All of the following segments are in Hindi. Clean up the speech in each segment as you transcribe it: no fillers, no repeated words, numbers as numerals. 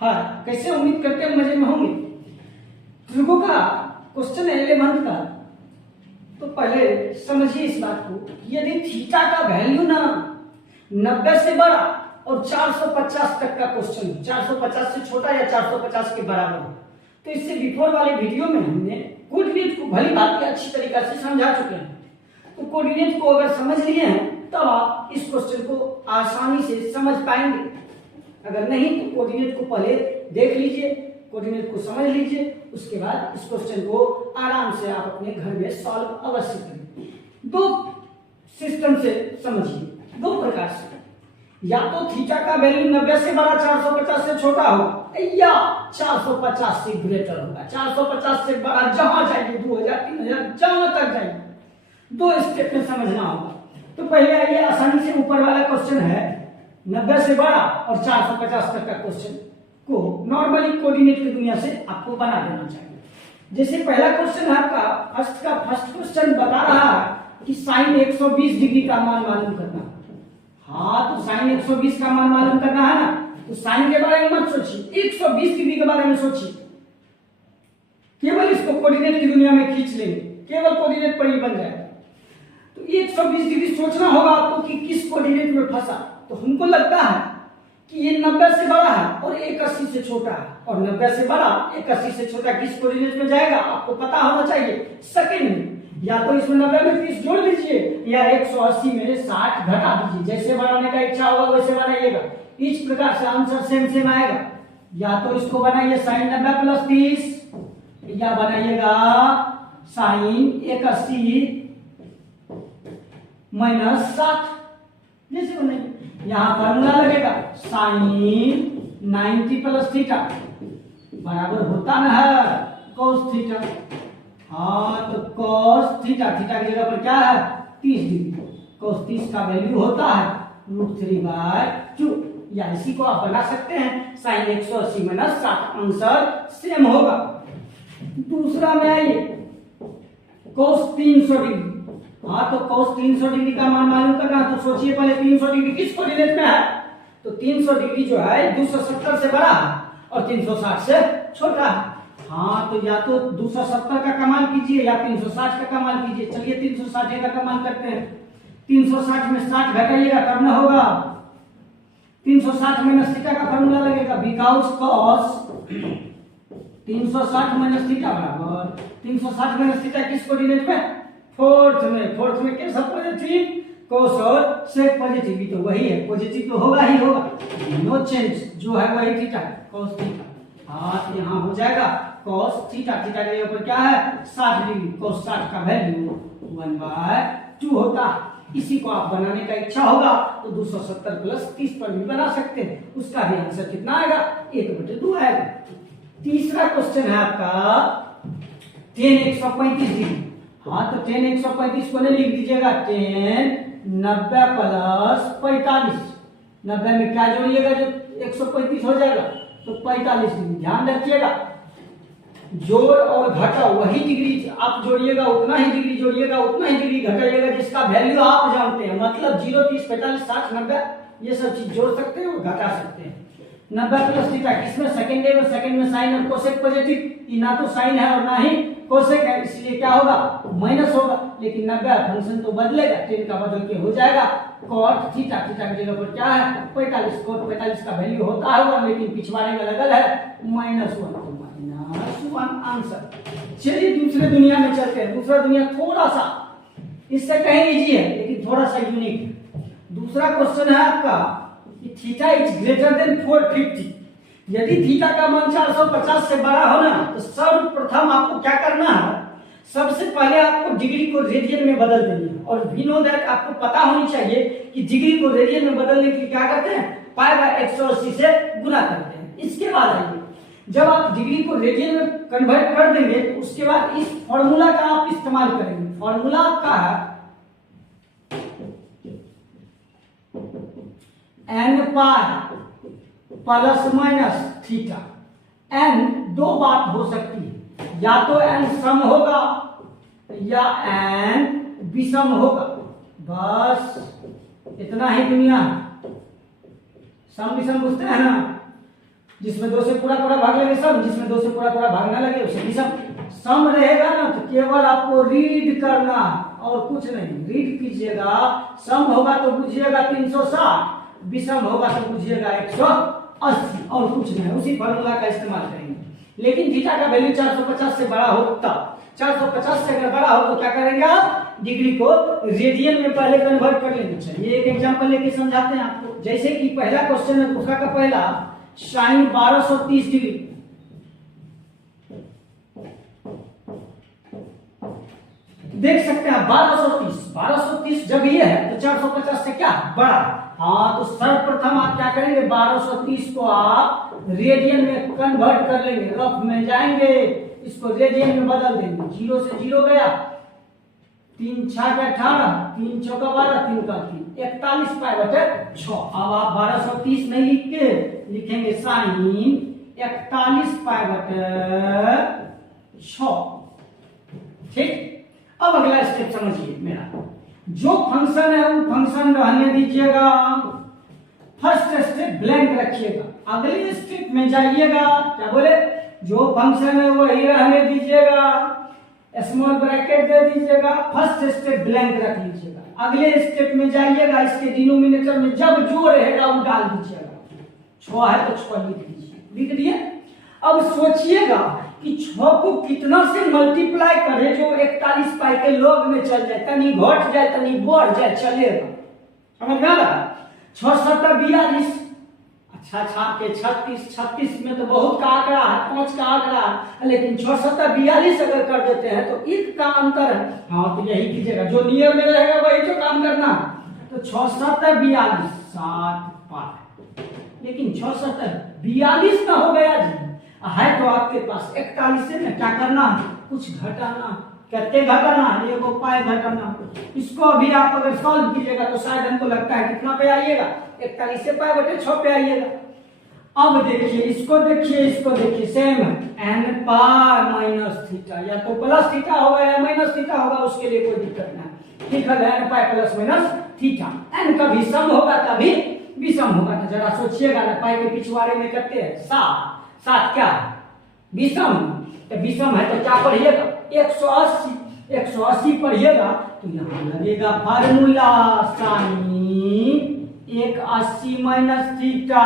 हाँ, कैसे उम्मीद करते हैं मजे में होंगे। त्रिभुज का क्वेश्चन है 11th का। तो पहले समझिए इस बात को, यदि थीटा का वैल्यू ना 90 से बड़ा और 450 तक का क्वेश्चन, 450 से छोटा या 450 के बराबर हो, तो इससे बिफोर वाले वीडियो में हमने कोऑर्डिनेट को भली बात अच्छी तरीके से समझा चुके हैं। तो कोऑर्डिनेट को अगर समझ लिए हैं तब आप इस क्वेश्चन को आसानी से समझ पाएंगे। अगर नहीं तो कोऑर्डिनेट को पहले देख लीजिए, कोऑर्डिनेट को समझ लीजिए, उसके बाद इस क्वेश्चन को आराम से आप अपने घर में सॉल्व अवश्य करें। दो सिस्टम से समझिए, दो प्रकार से, या तो थीटा का वैल्यू 90 से बड़ा 450 से छोटा होगा या 450 से ग्रेटर होगा। 450 से बड़ा जहां जाएंगे 2000 3000 जहां तक जाएंगे, दो स्टेप में समझना होगा। तो पहले आइए आसानी से ऊपर वाला क्वेश्चन है 90 से बड़ा और 450 तक का क्वेश्चन को नॉर्मली कोऑर्डिनेट की दुनिया से आपको बना देना चाहिए। जैसे पहला क्वेश्चन है आपका फर्स्ट क्वेश्चन बता रहा है कि साइन 120 डिग्री का मान मालूम करना। हाँ, तो साइन 120 का मान मालूम करना है ना, तो साइन के बारे में मत सोचिए, 120 डिग्री के बारे में सोचिए। केवल इसको कोऑर्डिनेट की दुनिया में खींच लेंगे, केवल कोऑर्डिनेट पर ही बन जाएगा। तो 120 डिग्री सोचना होगा आपको कि किस कोऑर्डिनेट में फंसा। तो हमको लगता है कि ये 90 से बड़ा है और 180 से छोटा है, और 90 से बड़ा 180 से छोटा किस कोऑर्डिनेट में जाएगा आपको पता होना चाहिए। सेकंड में या तो इसमें 90 में 30 जोड़ दीजिए या 180 में 60 घटा दीजिए। जैसे बढ़ाने का इच्छा होगा वैसे बनाइएगा, इस प्रकार से आंसर सेम सेम आएगा। या तो इसको बनाइए साइन 90 प्लस 30 या बनाइएगा साइन 180 माइनस 60। जैसे बनाइए, यहां फॉर्मूला लगेगा साइन 90 प्लस थीटा बराबर होता ना है cos थीटा। हाँ, तो cos थीटा, थीटा की जगह पर क्या है 30 डिग्री, cos 30 का वैल्यू होता है √3/2। या इसी को आप बना सकते हैं साइन 180 माइनस 60, आंसर सेम होगा। दूसरा में आइए cos 300 डिग्री। हाँ, तो cos 300 डिग्री का मान मालूम करना, तो सोचिए पहले 300 डिग्री किस कोऑर्डिनेट में है। तो 300 डिग्री जो है 270 से बड़ा है और 360 से छोटा है। हाँ, तो या तो 270 का कमाल कीजिए या 360 का कमाल कीजिए। चलिए 360 का कमाल करते हैं। 360 में 60 घटाइएगा तब ना होगा। 360 माइनस थीटा का फॉर्मूला लगेगा बिकॉज cos 360 माइनस थीटा बराबर 360 माइनस थीटा किस कोऑर्डिनेट में, फोर्थ में कैसा पॉजिटिव, cos और sec पॉजिटिव, तो वही है, पॉजिटिव तो होगा ही होगा, नो चेंज, जो है वही थीटा cos थीटा। हाँ, तो यहाँ हो जाएगा cos थीटा, थीटा के ऊपर क्या है 60 डिग्री, cos 60 का वैल्यू 1/2 होता। इसी को आप बनाने का इच्छा होगा तो 270 प्लस 30 पर भी बना सकते हैं, उसका भी आंसर कितना आएगा 1/2 आएगा। तीसरा क्वेश्चन है आपका tan 135 डिग्री। हाँ, तो tan 135 को नहीं लिख दीजिएगा, tan 90 प्लस 45। 90 में क्या जोड़िएगा जो 135 हो जाएगा, तो 45 डिग्री। ध्यान रखिएगा, जोड़ और घटा वही डिग्री आप जोड़िएगा, उतना ही डिग्री जोड़िएगा, उतना ही डिग्री घटाइएगा जिसका वैल्यू आप जानते हैं। मतलब 0 30 45 60 90 ये सब चीज जोड़ सकते हैं और घटा सकते हैं। 90 प्लस थीटा किसमें, सेकंड में साइन और कोसेक पॉजिटिव, ना तो साइन है और ना ही कोसेक है, इसलिए क्या होगा माइनस होगा। लेकिन 90 फंक्शन तो बदलेगा, tan का बदल के हो जाएगा cot थीटा, थीटा की जगह पर क्या है 45, cot 45 का वैल्यू होता होगा लेकिन पिछवाड़े में लगल है -1 आंसर। चलिए दूसरे दुनिया में चलते हैं। दूसरा दुनिया थोड़ा सा इससे कहीं इजी है लेकिन थोड़ा सा यूनिक है। दूसरा क्वेश्चन है आपका कि थीटा इज ग्रेटर देन 450। यदि थीटा का मान 450 से बड़ा हो ना, तो सर्वप्रथम आपको क्या करना है, सबसे पहले आपको डिग्री को रेडियन में बदल देनी है। और वी नो दैट आपको पता होनी चाहिए कि डिग्री को रेडियन में बदलने के लिए क्या करते हैं, π/180 से गुना करते हैं। इसके बाद आइए, जब आप डिग्री को रेडियन में कन्वर्ट कर देंगे तो उसके बाद इस फॉर्मूला का आप इस्तेमाल करेंगे। फॉर्मूला आपका है n pi plus minus theta. n दो बात हो सकती है, या तो n सम होगा या n विषम होगा, बस इतना ही दुनिया है। सम विषम पूछते हैं ना, जिसमें 2 से पूरा पूरा भाग लगे सम, जिसमें 2 से पूरा पूरा भाग ना लगे उसे विषम। सम रहेगा ना तो केवल आपको रीड करना और कुछ नहीं, रीड कीजिएगा। सम होगा तो बुझिएगा 360, विषम होगा तो बुझिएगा 180 और कुछ नहीं, उसी फॉर्मूला का इस्तेमाल करेंगे। लेकिन थीटा का वैल्यू 450 से बड़ा हो तब, 450 से अगर बड़ा हो तो क्या करेंगे आप, डिग्री को रेडियन में पहले कन्वर्ट कर लेंगे। चलिए एक एग्जांपल लेके समझाते हैं आपको। जैसे कि पहला क्वेश्चन है दूसरा का पहला, साइन 1230 डिग्री, देख सकते हैं 1230 जब ये है तो 450 से क्या बड़ा। हाँ तो सर्वप्रथम आप क्या करेंगे, 1230 को आप रेडियन में कन्वर्ट कर लेंगे, रफ में जाएंगे, इसको रेडियन में बदल देंगे। 0 से 0 गया, 3 6 18, 3 6 12, 3 का 3, 41 पाई बटे 6। अब आप 1230 नहीं लिख के लिखेंगे साइन 41 पाई बटे 6। ठीक, अब अगला स्टेप समझिए मेरा, जो फंक्शन है वो फंक्शन रहने दीजिएगा, फर्स्ट स्टेप ब्लैंक रखिएगा, अगले स्टेप में जाइएगा, क्या बोले, जो फंक्शन है वही रहने दीजिएगा, स्मॉल ब्रैकेट दे दीजिएगा, फर्स्ट स्टेप ब्लैंक रख लीजिएगा, अगले स्टेप में जाइएगा, इसके डिनोमिनेटर में जब जो रहेगा वो डाल दीजिएगा। 6 है तो 6 लिख दीजिए, लिख दिए। अब सोचिएगा कि 6 को कितना से मल्टीप्लाई करें जो 41 पाई के लॉग में चल जाए, तनी घट जाए तनी बढ़ जाए चलेगा, समझ में आ रहा है। 6 7 42, अच्छा 6 के 36 में तो बहुत का आंकड़ा है, 5 का आंकड़ा है, लेकिन 6 7 42 अगर कर देते हैं तो 1 का अंतर है। हाँ तो यही कीजिएगा, जो नियर में रहेगा वही तो काम करना। तो 6 7 42 7 5, लेकिन 6 7 42 ना हो गया जी, है तो आपके पास 41 से ना क्या करना, कुछ घटाना, करके घटाना, ये वो पाए घटाना। इसको अभी आप अगर सॉल्व कीजिएगा तो शायद हमको लगता है कितना पे आइएगा, 41 से पाए बटे 6 पे आइएगा। अब देखिए इसको देखिए सेम है, n पाई माइनस थीटा, या तो प्लस थीटा होगा या माइनस थीटा होगा, उसके लिए कोई दिक्कत नहीं। ठीक है, n pi plus minus theta, n कभी सम होगा कभी विषम होगा। तो जरा सोचिएगा ना, पाई के पिछवाड़े में करते हैं 7 क्या विषम, तो विषम है तो क्या पढ़िएगा 180 पढ़िएगा, तो यहाँ लगेगा फार्मूला साइन 180 माइनस थीटा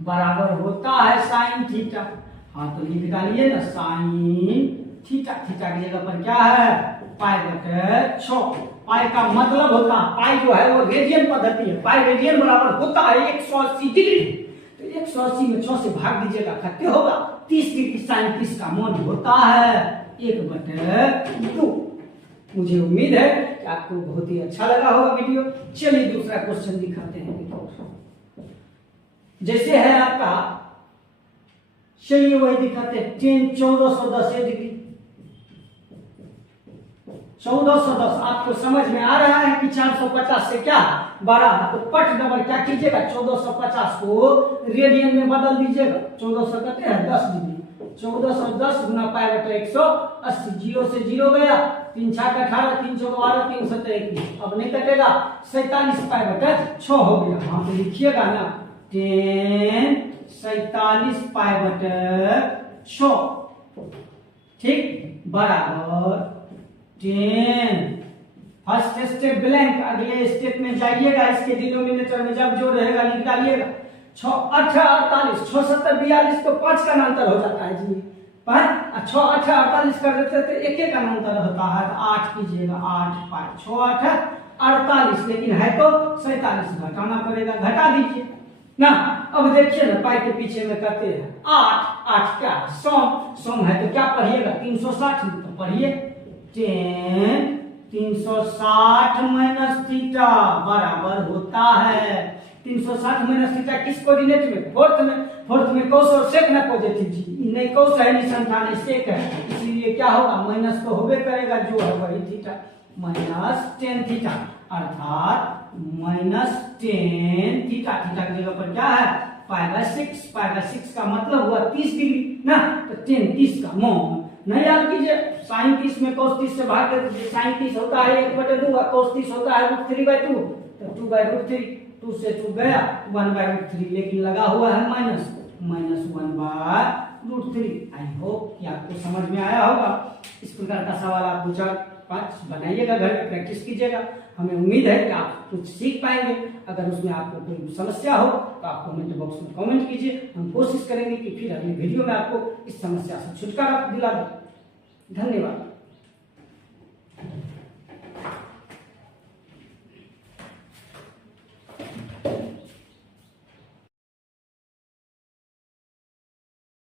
बराबर होता है साइन थीटा। हाँ तो लिख डालिए ना साइन थीटा, थीटा की जगह पर क्या है पाई बटे 6। पाई का मतलब होता है, पाई जो है वो रेडियन पद्धति है, पाई रेडियन बराबर होता है 180 डिग्री। तो 180 में 6 से भाग दीजिएगा, कितने होगा 30 डिग्री, साइन 30 का मान होता है 1/2। मुझे उम्मीद है कि आपको बहुत ही अच्छा लगा होगा वीडियो। चलिए दूसरा क्वेश्चन दिखाते हैं। जैसे है आपका, चलिए वही दिखाते हैं, 1410 डिग्री 1410। आपको समझ में आ रहा है कि 450 से क्या बड़ा, तो पट डबल क्या कीजिएगा, 1450 को रेडियन में बदल दीजिएगा। 1400 कहते हैं 10 डिग्री, 1410 गुना पाई बटे 180, 0 से 0 गया, 3 6 18, 3 4 12, 3 7 21, अब नहीं कटेगा, 47 पाई बटे 6 हो गया। हाँ तो लिखिएगा ना 10 47 पाई बटे 6, ठीक, बराबर 10। फर्स्ट स्टेप ब्लैंक, अगले स्टेप में जाइएगा, इसके डिनोमिनेटर में जब जो रहेगा निकालिएगा। 6 8 48, 6 7 42 तो 5 का अंतर हो जाता है जी, 5 6 8 48 कर देते तो 1 का अंतर होता है, तो 8 कीजिएगा, 8 5 6 8 48, लेकिन है तो 47, घटाना पड़ेगा, घटा दीजिए ना। अब देखिए ना, पाई के पीछे में करते हैं 8 क्या सम है तो क्या पढ़िएगा 360, तो पढ़िए 10 360 माइनस थीटा बराबर होता है 360 माइनस थीटा किस कोऑर्डिनेट में, फोर्थ में कोस और सेक ना पॉजिटिव जी, नहीं कोस है निशान सेक है, इसलिए क्या होगा माइनस तो होबे करेगा, जो है वही थीटा, माइनस 10 थीटा, अर्थात माइनस 10 थीटा। थीटा की जगह पर क्या है पाई बाय 6, पाई बाय 6 का मतलब हुआ 30 डिग्री ना, तो 10 30 का मान नहीं याद कीजिए, साइन 30 में कोस 30 से भाग कर, साइन 30 होता है 1/2, कोस 30 होता है √3/2, तो 2/√3 2 से 2 गया 1/√3, लेकिन लगा हुआ है माइनस, -1/√3। आई होप कि आपको समझ में आया होगा। इस प्रकार का सवाल आप 2, 4, 5 बनाइएगा, घर में प्रैक्टिस कीजिएगा। हमें उम्मीद है कि आप कुछ सीख पाएंगे। अगर उसमें आपको कोई समस्या हो तो आप कमेंट बॉक्स में कमेंट कीजिए। हम कोशिश करेंगे कि फिर अगली वीडियो में आपको इस समस्या से छुटकारा दिला दें। धन्यवाद।